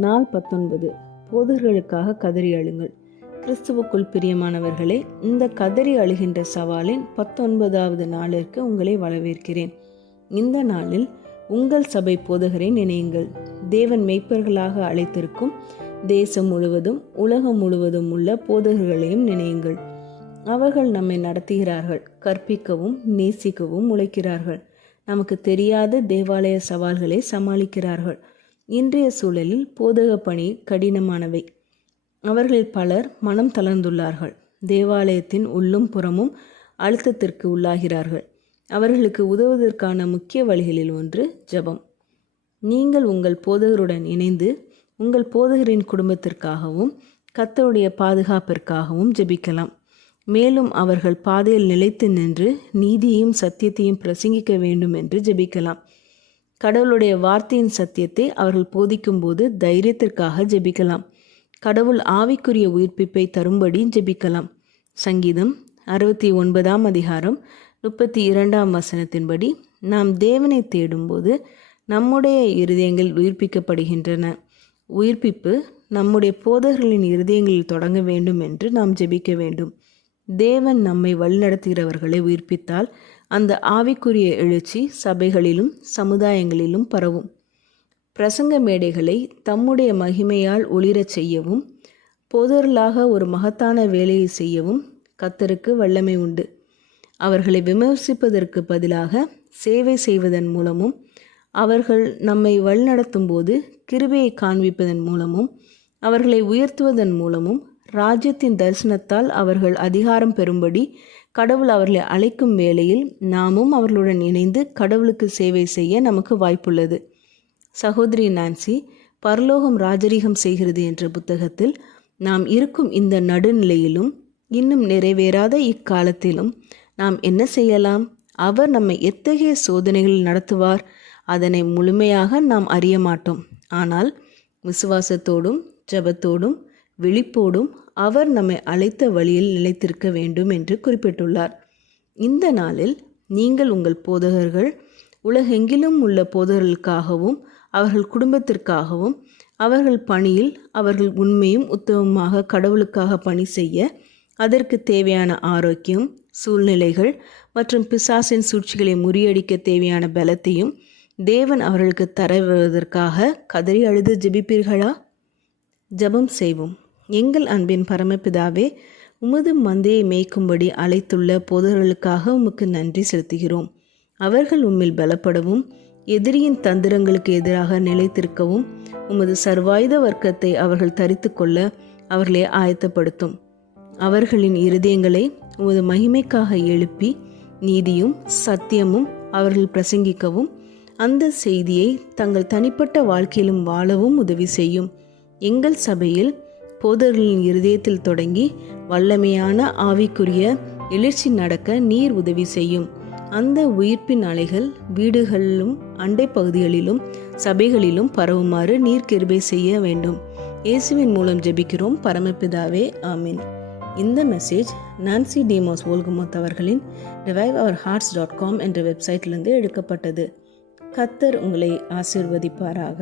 நாள் 19. போதகர்களுக்காக கதறி அழுங்கள். கிறிஸ்துவுக்குள் பிரியமானவர்களே, இந்த கதறி அழுகின்ற சவாலின் 19வது நாளிற்கு உங்களை வரவேற்கிறேன். இந்த நாளில் உங்கள் சபை போதகரை நினையுங்கள். தேவன் மெய்ப்பர்களாக அழைத்திருக்கும் தேசம் முழுவதும் உலகம் முழுவதும் உள்ள போதகர்களையும் நினையுங்கள். அவர்கள் நம்மை நடத்துகிறார்கள், கற்பிக்கவும் நேசிக்கவும் உழைக்கிறார்கள். நமக்கு தெரியாத தேவாலய சவால்களை சமாளிக்கிறார்கள். இன்றைய சூழலில் போதக பணி கடினமானவை. அவர்களில் பலர் மனம் தளர்ந்துள்ளார்கள். தேவாலயத்தின் உள்ளும் புறமும் அழுத்தத்திற்கு உள்ளாகிறார்கள். அவர்களுக்கு உதவுவதற்கான முக்கிய வழிகளில் ஒன்று ஜெபம். நீங்கள் உங்கள் போதகருடன் இணைந்து உங்கள் போதகரின் குடும்பத்திற்காகவும் கர்த்தருடைய பாதுகாப்பிற்காகவும் ஜெபிக்கலாம். மேலும் அவர்கள் பாதையில் நிலைத்து நின்று நீதியையும் சத்தியத்தையும் பிரசங்கிக்க வேண்டும் என்று ஜெபிக்கலாம். கடவுளுடைய வார்த்தையின் சத்தியத்தை அவர்கள் போதிக்கும் போது தைரியத்திற்காக ஜெபிக்கலாம். கடவுள் ஆவிக்குரிய உயிர்ப்பிப்பை தரும்படி ஜெபிக்கலாம். சங்கீதம் 69ஆம் அதிகாரம் 32ஆம் வசனத்தின்படி, நாம் தேவனை தேடும்போது நம்முடைய இருதயங்கள் உயிர்ப்பிக்கப்படுகின்றன. உயிர்ப்பிப்பு நம்முடைய போதகர்களின் இருதயங்களில் தொடங்க வேண்டும் என்று நாம் ஜெபிக்க வேண்டும். தேவன் நம்மை வழிநடத்துகிறவர்களை உயிர்ப்பித்தால் அந்த ஆவிக்குரிய எழுச்சி சபைகளிலும் சமுதாயங்களிலும் பரவும். பிரசங்க மேடைகளை தம்முடைய மகிமையால் ஒளிரச் செய்யவும் போதகர்களாக ஒரு மகத்தான வேலையை செய்யவும் கர்த்தருக்கு வல்லமை உண்டு. அவர்களை விமர்சிப்பதற்கு பதிலாக சேவை செய்வதன் மூலமும், அவர்கள் நம்மை வழிநடத்தும் போது கிருபையை காண்பிப்பதன் மூலமும், அவர்களை உயர்த்துவதன் மூலமும், ராஜ்யத்தின் தரிசனத்தால் அவர்கள் அதிகாரம் பெறும்படி கடவுள் அவர்களை அழைக்கும் வேளையில் நாமும் அவர்களுடன் இணைந்து கடவுளுக்கு சேவை செய்ய நமக்கு வாய்ப்புள்ளது. சகோதரி நான்சி பரலோகம் ராஜரீகம் செய்கிறது என்ற புத்தகத்தில் நாம் இருக்கும் இந்த நடுநிலையிலும் இன்னும் நிறைவேறாத இக்காலத்திலும் நாம் என்ன செய்யலாம்? அவர் நம்மை எத்தகைய சோதனைகளில் நடத்துவார்? அதனை முழுமையாக நாம் அறிய மாட்டோம். ஆனால் விசுவாசத்தோடும் ஜெபத்தோடும் விழிப்போடும் அவர் நம்மை அழைத்த வழியில் நிலைத்திருக்க வேண்டும் என்று குறிப்பிட்டுள்ளார். இந்த நாளில் நீங்கள் உங்கள் போதகர்கள், உலகெங்கிலும் உள்ள போதகர்களுக்காகவும் அவர்கள் குடும்பத்திற்காகவும் அவர்கள் பணியில் அவர்கள் உண்மையும் உத்தமமாக கடவுளுக்காக பணி செய்ய அதற்கு தேவையான ஆரோக்கியம், சூழ்நிலைகள் மற்றும் பிசாசின் சூழ்ச்சிகளை முறியடிக்க தேவையான பலத்தையும் தேவன் அவர்களுக்கு தருவதற்காக கதறி அழுது ஜெபிப்பீர்களா? ஜெபம் செய்வோம். எங்கள் அன்பின் பரமபிதாவே, உமது மந்தையை மேய்க்கும்படி அழைத்துள்ள போதகர்களுக்காக உமக்கு நன்றி செலுத்துகிறோம். அவர்கள் உம்மில் பலப்படவும் எதிரியின் தந்திரங்களுக்கு எதிராக நிலைத்திருக்கவும் உமது சர்வாயுத வர்க்கத்தை அவர்கள் தரித்து கொள்ள அவர்களை ஆயத்தப்படுத்தும். அவர்களின் இருதயங்களை உமது மகிமைக்காக எழுப்பி நீதியும் சத்தியமும் அவர்கள் பிரசங்கிக்கவும் அந்த செய்தியை தங்கள் தனிப்பட்ட வாழ்க்கையிலும் வாழவும் உதவி செய்யும். எங்கள் சபையில் போதகர்களின் இருதயத்தில் தொடங்கி வல்லமையான ஆவிக்குரிய எழுச்சி நடக்க நீர் உதவி செய்யும். அந்த உயிர்ப்பின் அலைகள் வீடுகளிலும் அண்டை பகுதிகளிலும் சபைகளிலும் பரவுமாறு நீர் கிருபை செய்ய வேண்டும். இயேசுவின் மூலம் ஜெபிக்கிறோம் பரமபிதாவே, ஆமீன். இந்த மெசேஜ் நான்சி டீமோஸ் வோல்கமோத் அவர்களின் reviveourhearts.com என்ற வெப்சைட்டிலிருந்து எடுக்கப்பட்டது. கர்த்தர் உங்களை ஆசீர்வதிப்பாராக.